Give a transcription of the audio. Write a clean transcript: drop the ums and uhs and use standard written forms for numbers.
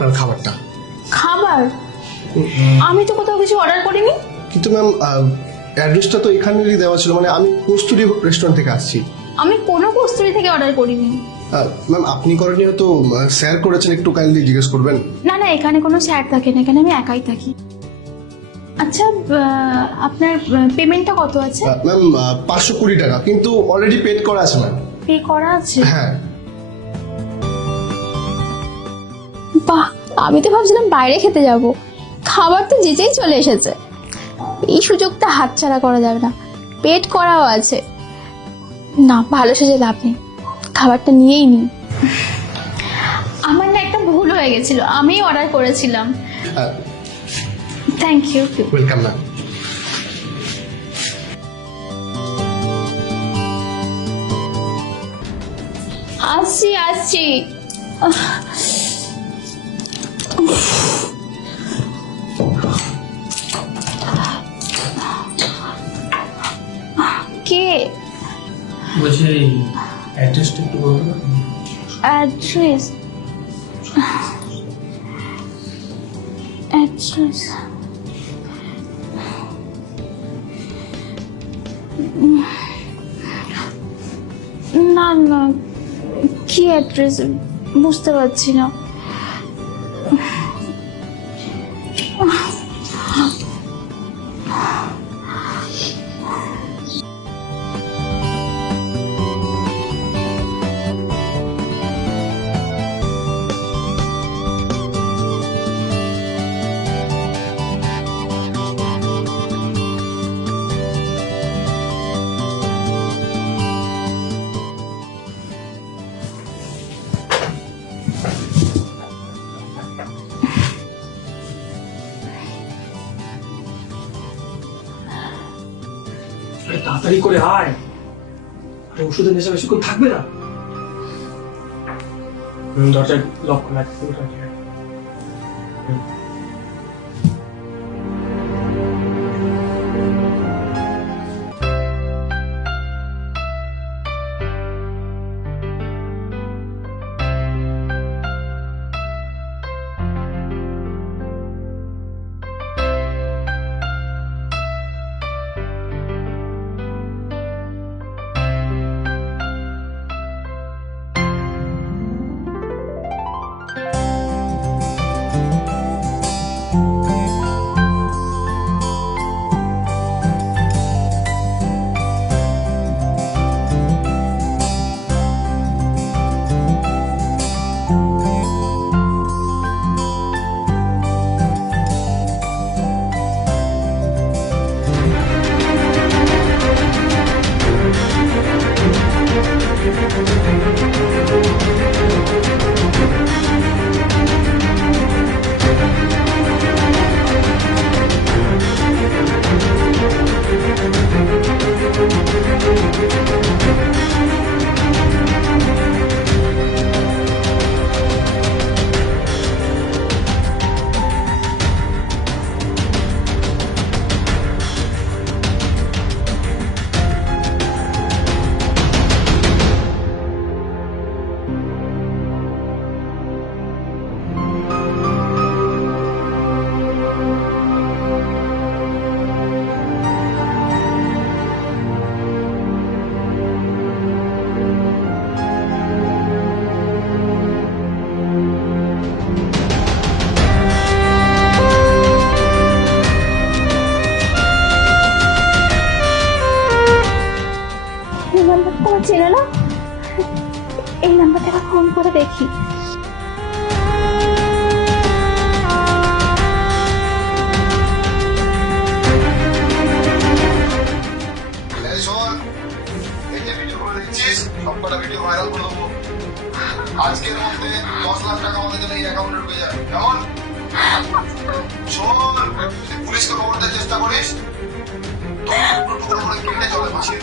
আপনার খাবারটা। খাবার? আমি তো কোথাও কিছু অর্ডার করিনি। কিন্তু ম্যাম অ্যাড্রেসটা তো এখানেরই দেওয়া ছিল, মানে আমি কস্তুরী রেস্টুরেন্ট থেকে আসছি। আমি কোনো কস্তুরি থেকে অর্ডার করিনি। ম্যাম আপনি করেনি তো স্যার করেছেন, একটু কাইন্ডলি জিজ্ঞেস করবেন। না না, এখানে কোনো স্যার থাকে না, এখানে আমি একাই থাকি। আচ্ছা, আপনার পেমেন্টটা কত আছে? ম্যাম 520 টাকা, কিন্তু অলরেডি পেড করা আছে ম্যাম। পে করা আছে? হ্যাঁ। বাহ, আমি তো ভাবছিলাম বাইরে খেতে যাব, খাবার তো যেচেই চলে এসেছে। এই সুযোগটা হাতছাড়া করা যাবে না, পেট করাও আছে। না, ভালো সেজে লাভ নেই, খাবারটা নিয়েই নিই। আমার না একটা ভুল হয়ে গেছিল, আমি অর্ডার করেছিলাম। Thank you. Welcome ma'am. আসছি আসছি। কে? বলছি অ্যাড্রেসটা একটু বলতে পারবেন? অ্যাড্রেস? অ্যাড্রেস না না, কি অ্যাড্রেস বুঝতে পারছি না। তাড়াতাড়ি করে আয়, আরে ওষুধের নেশা বেশিক্ষণ থাকবে না। দরজায় লক লাগবে। তোমার চেনে না? এই নাম্বার থেকে ফোন করে দেখি। আজকের মধ্যে 10 লাখ টাকা আমাদের জন্য এই অ্যাকাউন্টে ঢুকে যাবে, কেমন? শোন, পুলিশকে খবর দেওয়ার চেষ্টা করিস, কেটে চলে মাসির।